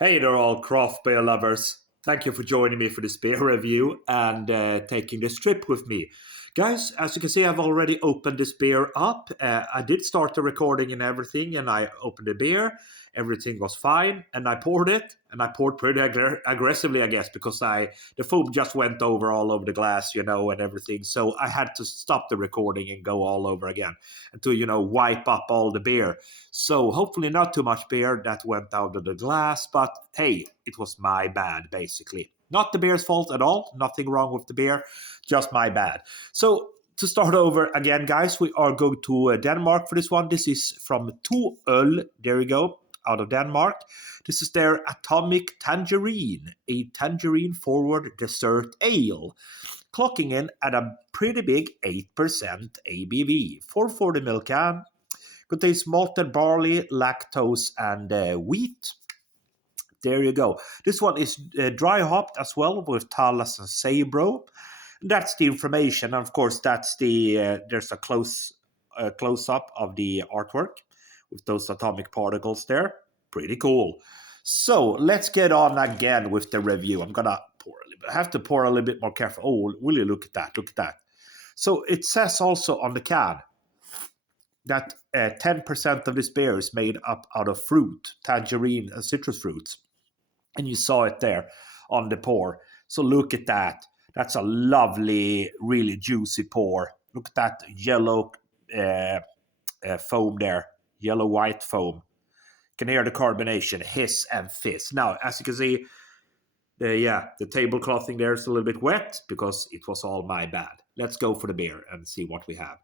Hey there, all craft beer lovers. Thank you for joining me for this beer review and taking this trip with me. Guys, as you can see, I've already opened this beer up. I did start the recording and everything, and I opened the beer. Everything was fine, and I poured it, and I poured pretty aggressively, I guess, because the foam just went all over the glass, and everything. So I had to stop the recording and go all over again and to, wipe up all the beer. So hopefully not too much beer that went out of the glass, but hey, it was my bad, basically. Not the beer's fault at all. Nothing wrong with the beer, just my bad. So to start over again, guys, we are going to Denmark for this one. This is from To Øl. There we go, out of Denmark. This is their Atomic Tangerine, a tangerine forward dessert ale, clocking in at a pretty big 8% ABV. 440 ml can. Contains malted barley, lactose, and wheat. There you go. This one is dry hopped as well with Talas and Sabro. That's the information. And of course, that's there's a close up of the artwork with those atomic particles there. Pretty cool. So let's get on again with the review. I'm gonna pour a little bit. I have to pour a little bit more careful. Oh, will you look at that? Look at that. So it says also on the can that 10% of this beer is made up out of fruit, tangerine and citrus fruits. And you saw it there on the pour. So look at that. That's a lovely, really juicy pour. Look at that yellow foam there, yellow-white foam. You can hear the carbonation, hiss and fizz. Now, as you can see, the tableclothing there is a little bit wet because it was all my bad. Let's go for the beer and see what we have.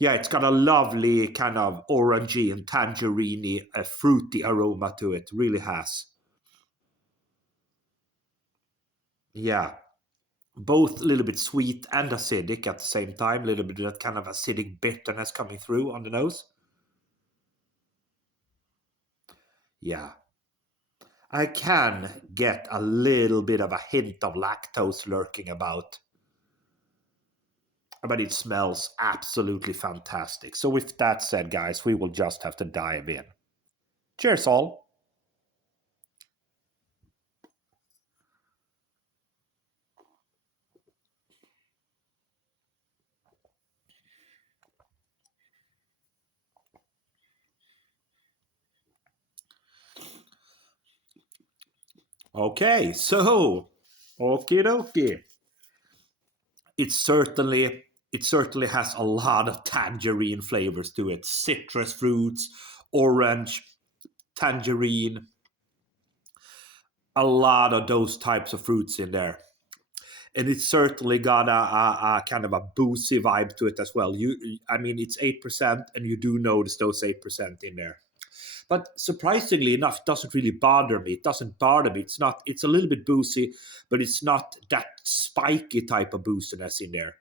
Yeah, it's got a lovely kind of orangey and tangerine fruity aroma to it. Really has. Yeah. Both a little bit sweet and acidic at the same time. A little bit of that kind of acidic bitterness coming through on the nose. Yeah. I can get a little bit of a hint of lactose lurking about. But it smells absolutely fantastic. So with that said, guys, we will just have to dive in. Cheers, all. Okay, so okie dokie. It certainly has a lot of tangerine flavors to it. Citrus fruits, orange, tangerine, a lot of those types of fruits in there. And it's certainly got a kind of a boozy vibe to it as well. It's 8%, and you do notice those 8% in there. But surprisingly enough, it doesn't really bother me. It doesn't bother me. It's a little bit boozy, but it's not that spiky type of booziness in there,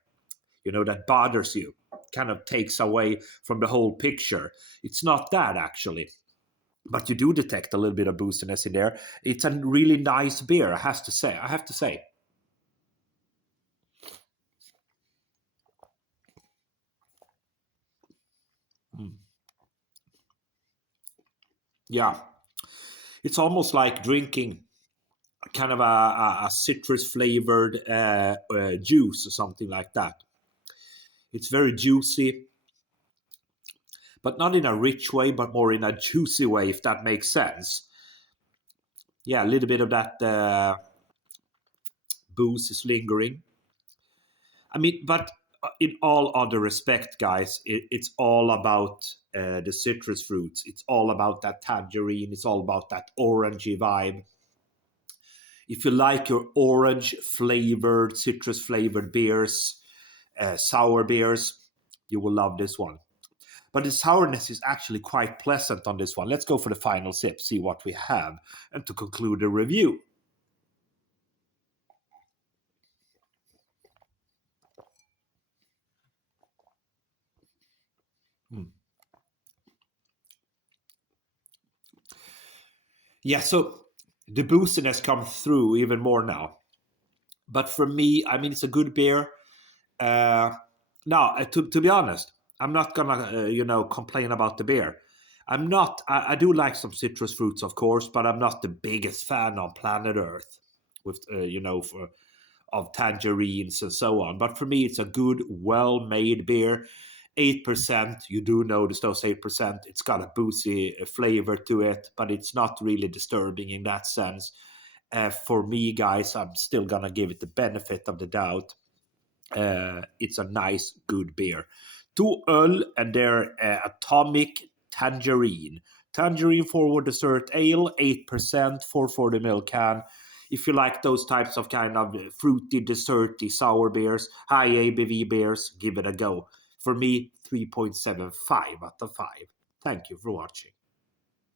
that bothers you, kind of takes away from the whole picture. It's not that, actually. But you do detect a little bit of booziness in there. It's a really nice beer, I have to say. Mm. Yeah. It's almost like drinking kind of a citrus flavored juice or something like that. It's very juicy, but not in a rich way, but more in a juicy way, if that makes sense. Yeah, a little bit of that booze is lingering. But in all other respect, guys, it's all about the citrus fruits. It's all about that tangerine. It's all about that orangey vibe. If you like your orange flavored, citrus flavored beers, sour beers, you will love this one. But the sourness is actually quite pleasant on this one. Let's go for the final sip, see what we have, and to conclude the review. Mm. Yeah, so the booziness comes through even more now. But for me, it's a good beer. Now, to be honest, I'm not gonna, complain about the beer. I'm not. I do like some citrus fruits, of course, but I'm not the biggest fan on planet Earth. With of tangerines and so on. But for me, it's a good, well-made beer. 8%. You do notice those 8%. It's got a boozy flavor to it, but it's not really disturbing in that sense. For me, guys, I'm still gonna give it the benefit of the doubt. It's a nice, good beer. Two öl and their atomic tangerine. Tangerine forward dessert ale, 8%, 440 ml can. If you like those types of kind of fruity, desserty, sour beers, high ABV beers, give it a go. For me, 3.75 out of 5. Thank you for watching.